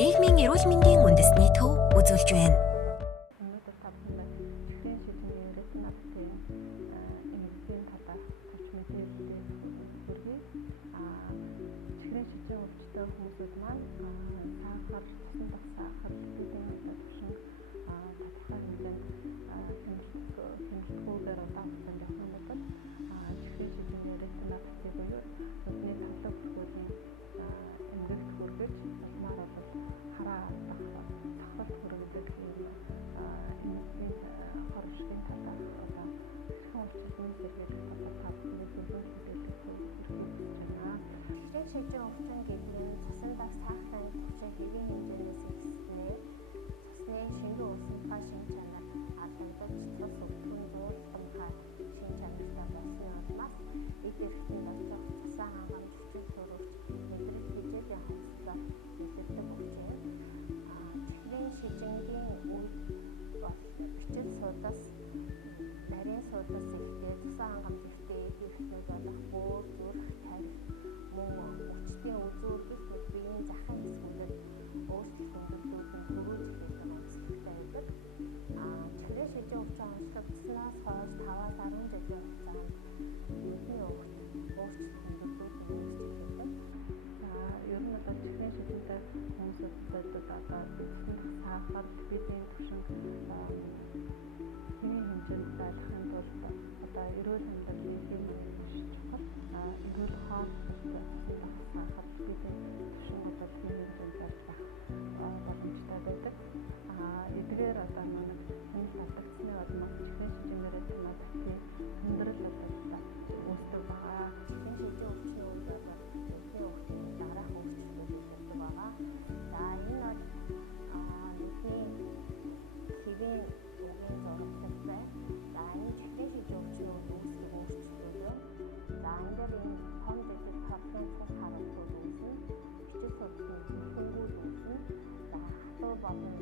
нийгмийн эрүүл мэндийн үндэсний төв үзүүлж байна. Өнөөдөр та бүхэнд чихрийн шижингийн ретинопатийн эмнэлгийн талаар товч мэдээлэлтэй хүргэе. Чихрийн шижин өвчтөй хүмүүсүүд маань сахар, цусан дах сахар, липидийн төвшин тодорхой хэмжээнд хэмжлэггүйгээр удаан хугацаанд явах юм бол чихрийн шижингийн ретинопати буюу нүдний талбар бүхүүлийн эмгэгт хүргэж улмаар бол хараа алдах цохол хүргэдэг эмнэлгийн хор уршигын талаар хэрхэн уулзсан зэрэг одоо та бүхэнд зөвлөмж мэдээлэл хүргэж байна. Чихрийн шижин өвчин гэдэг нь цусан дах сахарын хүчин хэвийн хэмжээнээс ихснээр цусны шингэн уусанхай шин чанар алдагдаж цус өвдгөн дуудлага шин чанартай болсны улмаас эд эрхтэнд очих цусан хангамж хүчин төрөвч өдрөд хичээлийн хавцлаа илэрдэг өвчин. Чихрийн шижингийн үед бичил суудас нарийн суудас ихтэй цусан хангамж ихтэй эд эрхтнүүд болох бөөр зүрх тарих мөн өвчтийн үзүүлэлт биеийн захын хэсгүүдэд өөрчлөлт өндөрлүүд нь төрүүлж эхэлдэг онцлогтой байдаг. Чихрийн шижин өвчин онцлогдсноос хойш 5-аас 10 жилийн хугацаанд нүдний өгт өөрчлөлт өндөрлүүд нь үүсэж эхэлдэг. Ер нь одоо чихрийн шижинтэй хүмүүсүүдэд одоо цусан дах сахар, липидийн төвшин хэвийн хэмжээнд байлгахын тулд одоо эрүүл амьдралын хэм маяг маш чухал. Эрүүл хоол цусан дах сахар, липидийн төвшин бол хэм хэмжээнд байлгах боломжтой байдаг. Эдгээр одоо нэг энэ алдагдсны улмаас чихрийн шижингээр ретинопати хүндрэл үүсдэг байгаа. Чихрийн шижин өвчний үед одоо нүдний өгтний дараах өөрчлөлтүүд үүсдэг байгаа. За энэ бол нүдний хэвийн үгийн зурагтай байна. За энэ чихрийн шижин өвчний үед үүсдэг өөрчлөлтүүд байна. За энэ дээр энэ том дэвсэг тоглоом цус харуултууд үүснэ. Бичил судасны зүрхэнгүүд үүснэ. За хатуу болон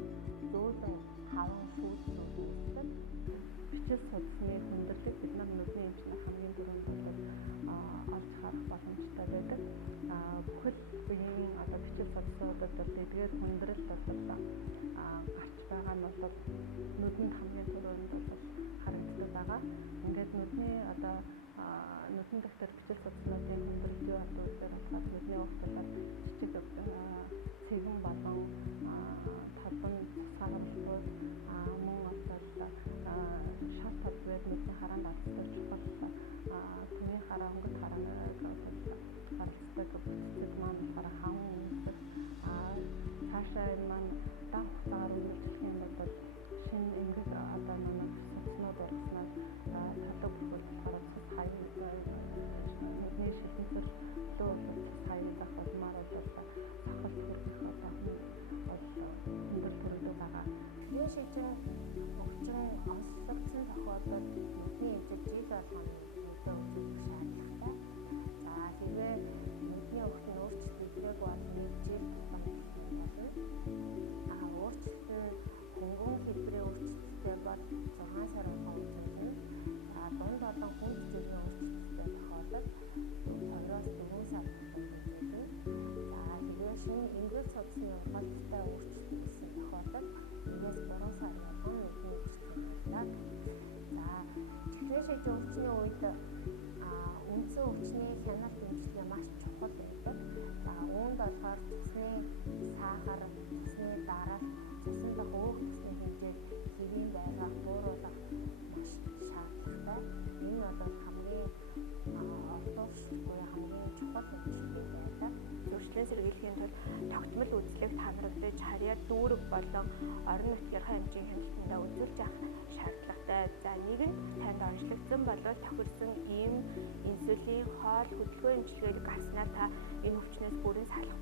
зөөлөн хаван шүүдлүүд үүсдэг. Бичил судасны хүндрэлийг бид нар нүдний эмчнэр хамгийн түрүүнд олж харах боломжтой байдаг. Бүхэл биеийн одоо бичил судасуудад бол эдгээр хүндрэл бол гарч байгаа нь бол нүдэнд хамгийн түрүүнд бол харагддаг байгаа. Ингээд нүдний одоо нүдэн дэвтэр бичил судасны хүндрэл юу болов вэ гэхээр нүдний урталаар жижиг цэгэн болон толгон цусгаарлууд мөн одоо шат тодвэр нүдний хараанд авдаг чухал түүний хараа өнгөт харааны гаралцдаг бүсэг маань болохоор хаван үүсдэг. Цаашаа энэ маань удаан хугацаагаар үргэлжлэх юм бол шинэ эмгэг одоо нэг судснууд урагснаас чаддаг бүхэл болохоор цус хаяг нүдний шилэнцэр дөө цус хаягдах улмаар бол сахал хүрэх одоо хүндрэл төрөлдөг байгаа. Чихрийн шижин өвчин онцлогдсон тохиолдолд нүдний эзэл жил болгоно нүдээ үзүүлэх шаардлагатай. За хэрвээ нүдний өгт нь өөрчлөлт илрээгүй бол 1 жил тулгам болно. Өөрчлөлт нь хөнгөн хэлбэрийн өөрчлөлттэй бол 6 сарын хугацаанд дунд болон хүнд зэргийн өөрчлөлттэй тохиолдолд 2-оос 4 сар хугацаанд үүсдэг. За хэрвээ шинэ эмгэг судасны угаалттай өөрчлөлт үүссэн тохиолдолд 1-ээс 3 сар болгон нүдний өөрчлөлт байдаг. За чихрийн шижин өвчний үед үндсэн өвчний хяналт эмчилгээ маш чухал байдаг. За үүнд болохоор цусны сахар, цусны дарал, цусан дах өөх цусны хэмжээг хэвийн байгааг бууруулах маш шаардлагатай. Энэ бол хамгийн ордууршгүй хамгийн чухал эмчилгээ байдаг. Зуршлын сэргийлэхийн тулд тогтмол үзлэгт хамруулж харьяа дүүрэг болон орон нутгийнхаа хэмжээ хяналтандаа үзүүлж авах шаардлагатай. За нэг нь танд онцлогдсон болвол тохирсон инсулин, хоол, хөдөлгөөн эмчилгээг авснаа та энэ өвчнөөс бүрэн салах